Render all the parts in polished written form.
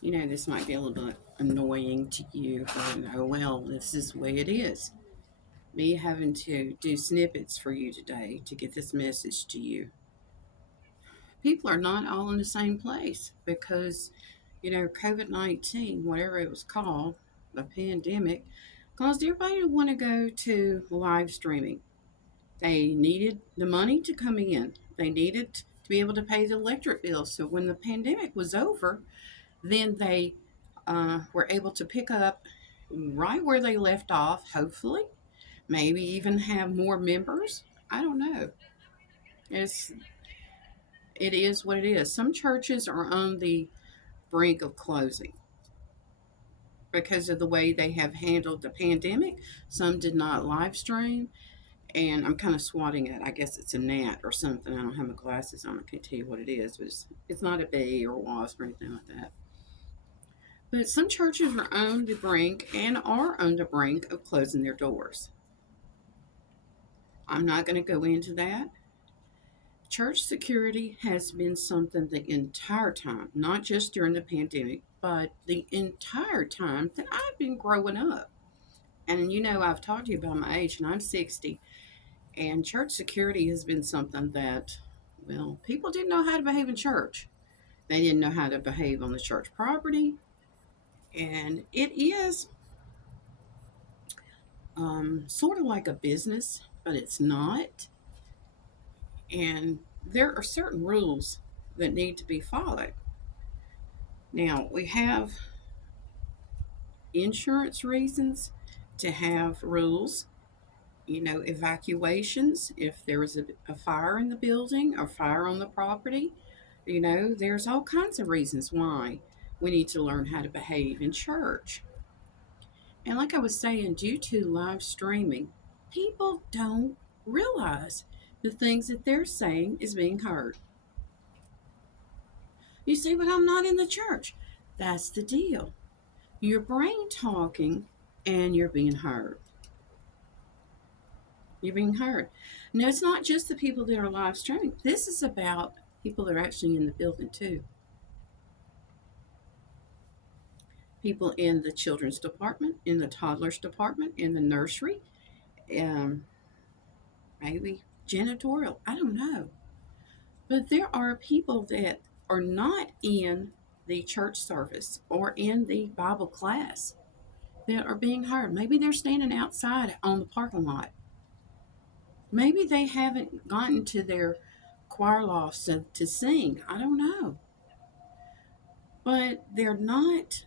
This might be a little bit annoying to you, but oh well, this is the way it is. Me having to do snippets for you today to get this message to you. People are not all in the same place because, COVID 19, whatever it was called, the pandemic, caused everybody to want to go to live streaming. They needed the money to come in, they needed to be able to pay the electric bill. So when the pandemic was over, then they were able to pick up right where they left off, hopefully, maybe even have more members. I don't know. It's it is what it is. Some churches are on the brink of closing because of the way they have handled the pandemic. Some did not live stream, and I'm kind of swatting it. I guess it's a gnat or something. I don't have my glasses on. I can't tell you what it is, but it's not a bee or a wasp or anything like that. But some churches are on the brink and are on the brink of closing their doors. I'm not going to go into that. Church security has been something the entire time, not just during the pandemic, but the entire time that I've been growing up. And I've talked to you about my age, and I'm 60. And church security has been something that, well, people didn't know how to behave in church. They didn't know how to behave on the church property. And it is sort of like a business, but it's not. And there are certain rules that need to be followed. Now, we have insurance reasons to have rules, evacuations, if there was a fire in the building or fire on the property. There's all kinds of reasons why we need to learn how to behave in church. And like I was saying, due to live streaming, people don't realize the things that they're saying is being heard. You say, but I'm not in the church. That's the deal. Your brain talking and you're being heard. You're being heard. Now, it's not just the people that are live streaming. This is about people that are actually in the building too. People in the children's department, in the toddlers department, in the nursery, um, maybe janitorial. I don't know. But there are people that are not in the church service or in the Bible class that are being heard. Maybe they're standing outside on the parking lot. Maybe they haven't gotten to their choir lofts to sing. I don't know. But they're not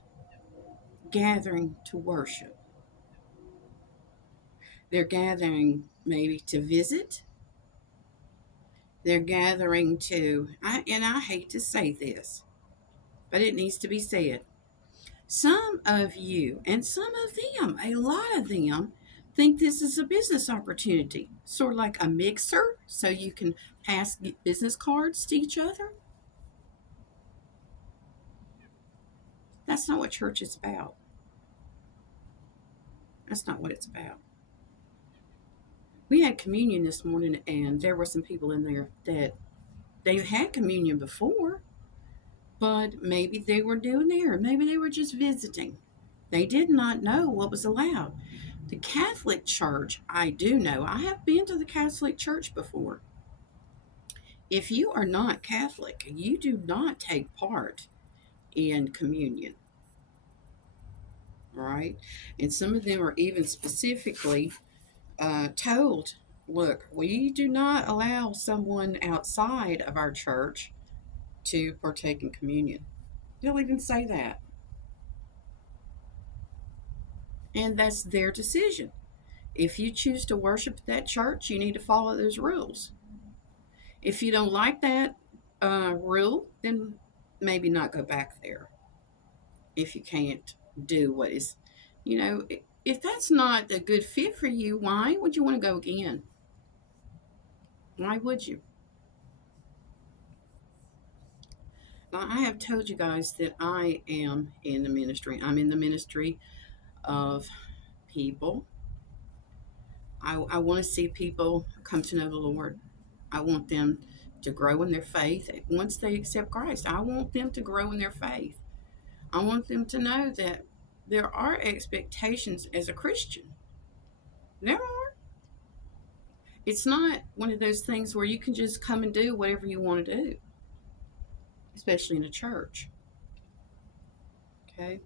gathering to worship. They're gathering maybe to visit. They're gathering and I hate to say this, but it needs to be said. Some of you, and some of them, a lot of them, think this is a business opportunity, sort of like a mixer, so you can pass business cards to each other. That's not what church is about. That's not what it's about. We had communion this morning, and there were some people in there that they had communion before, but maybe they were new there. Maybe they were just visiting. They did not know what was allowed. The Catholic Church, I do know. I have been to the Catholic Church before. If you are not Catholic, you do not take part in communion. All right? And some of them are even specifically told, look, we do not allow someone outside of our church to partake in communion. They'll even say that. And that's their decision. If you choose to worship at that church, you need to follow those rules. If you don't like that rule, then maybe not go back there. If you can't do what is, if that's not a good fit for you, why would you want to go again? Why would you? Now, I have told you guys that I am in the ministry. I'm in the ministry of people. I want to see people come to know the Lord. I want them to grow in their faith. Once they accept Christ, I want them to grow in their faith. I want them to know that there are expectations as a Christian. There are. It's not one of those things where you can just come and do whatever you want to do, especially in a church. Okay?